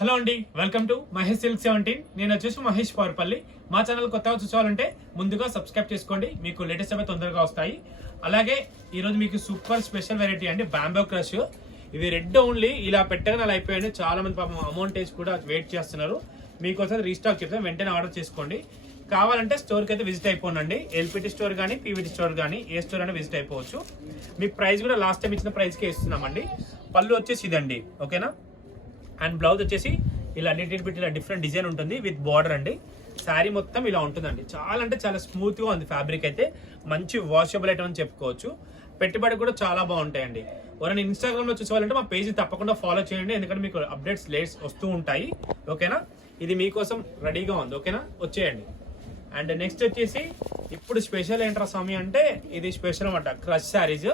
Hello అండి, welcome to Mahesh silk 17. నేను వచ్చేసి మహేష్ పవర్పల్లి. మా ఛానల్ కొత్తగా చూసాలంటే ముందుగా సబ్స్క్రైబ్ చేసుకోండి, మీకు లేటెస్ట్ అవి తొందరగా వస్తాయి. అలాగే ఈరోజు మీకు సూపర్ స్పెషల్ వెరైటీ అండి బ్యాంబో క్రష్. ఇవి రెడ్ ఓన్లీ ఇలా పెట్టగానే అలా అయిపోయాయి. చాలా మంది పాపం అమౌంట్ వేసి కూడా వెయిట్ చేస్తున్నారు. మీకోసం రీస్టాక్ చెప్తాం, వెంటనే ఆర్డర్ చేసుకోండి. కావాలంటే స్టోర్కి అయితే విజిట్ అయిపోనండి. ఎల్పిటి స్టోర్ కానీ పీవీటీ స్టోర్ కానీ ఏ స్టోర్ అయినా విజిట్ అయిపోవచ్చు. మీకు ప్రైస్ కూడా లాస్ట్ టైం ఇచ్చిన ప్రైస్కే ఇస్తున్నామండి. పళ్ళు వచ్చేసి ఇదండి, ఓకేనా. అండ్ బ్లౌజ్ వచ్చేసి ఇలా ఇలా డిఫరెంట్ డిజైన్ ఉంటుంది విత్ బార్డర్ అండి. శారీ మొత్తం ఇలా ఉంటుందండి. చాలా అంటే చాలా స్మూత్ గా ఉంది. ఫ్యాబ్రిక్ అయితే మంచి వాషబుల్ ఐటమ్ అని చెప్పుకోవచ్చు. పెట్టుబడి కూడా చాలా బాగుంటాయండి. ఎవరైనా ఇన్స్టాగ్రామ్ లో చూసేవాళ్ళంటే మా పేజ్ తప్పకుండా ఫాలో చేయండి, ఎందుకంటే మీకు అప్డేట్స్ లేట్స్ వస్తూ ఉంటాయి. ఓకేనా, ఇది మీకోసం రెడీగా ఉంది. ఓకేనా, వచ్చేయండి. అండ్ నెక్స్ట్ వచ్చేసి ఇప్పుడు స్పెషల్ ఏంట్రా స్వామి అంటే ఇది స్పెషల్ అనమాట, క్రష్ శారీస్.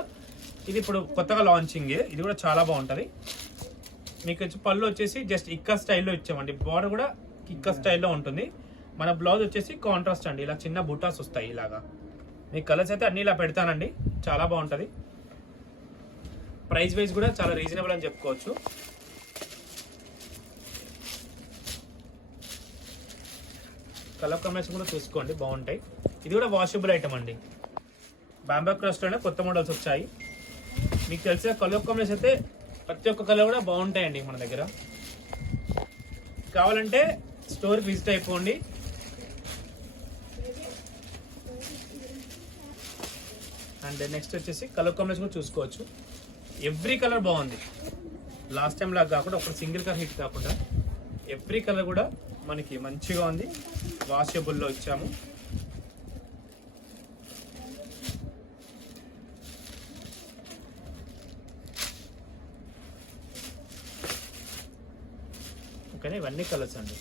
ఇది ఇప్పుడు కొత్తగా లాంచింగ్. ఇది కూడా చాలా బాగుంటుంది. మీకు వచ్చి పళ్ళు వచ్చేసి జస్ట్ ఇక్క స్టైల్లో ఇచ్చామండి. బార్డర్ కూడా ఇక్క స్టైల్లో ఉంటుంది. మన బ్లౌజ్ వచ్చేసి కాంట్రాస్ట్ అండి, ఇలా చిన్న బుటాస్ వస్తాయి ఇలాగా. మీకు కలర్స్ అయితే అన్ని ఇలా పెడతానండి, చాలా బాగుంటుంది. ప్రైస్ వైజ్ కూడా చాలా రీజనబుల్ అని చెప్పుకోవచ్చు. కలర్ కాంబినేషన్ కూడా చూసుకోండి, బాగుంటాయి. ఇది కూడా వాషబుల్ ఐటమ్ అండి. బాంబో క్రష్లోనే కొత్త మోడల్స్ వచ్చాయి. మీకు తెలిసిన కలర్ కాంబినేషన్ అయితే ప్రతి ఒక్క కలర్ కూడా బాగుంటాయండి మన దగ్గర. కావాలంటే స్టోర్కి విజిట్ అయిపోండి. అండ్ నెక్స్ట్ వచ్చేసి కలర్ కాంబినేషన్ కూడా చూసుకోవచ్చు. ఎవ్రీ కలర్ బాగుంది. లాస్ట్ టైం లాగా కాకుండా ఒక సింగిల్ కలర్ హిట్ కాకుండా ఎవ్రీ కలర్ కూడా మనకి మంచిగా ఉంది. వాషబుల్లో ఇచ్చాము. ఓకేనా, ఇవన్నీ కలర్స్ అండి.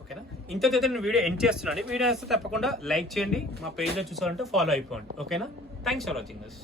ఓకేనా, ఇంతకైతే నేను వీడియో ఎండ్ చేస్తున్నాను. వీడియో వేస్తే తప్పకుండా లైక్ చేయండి, మా పేజ్లో చూసారంటే ఫాలో అయిపోండి. ఓకేనా, థ్యాంక్స్ ఫర్ వాచింగ్ దిస్.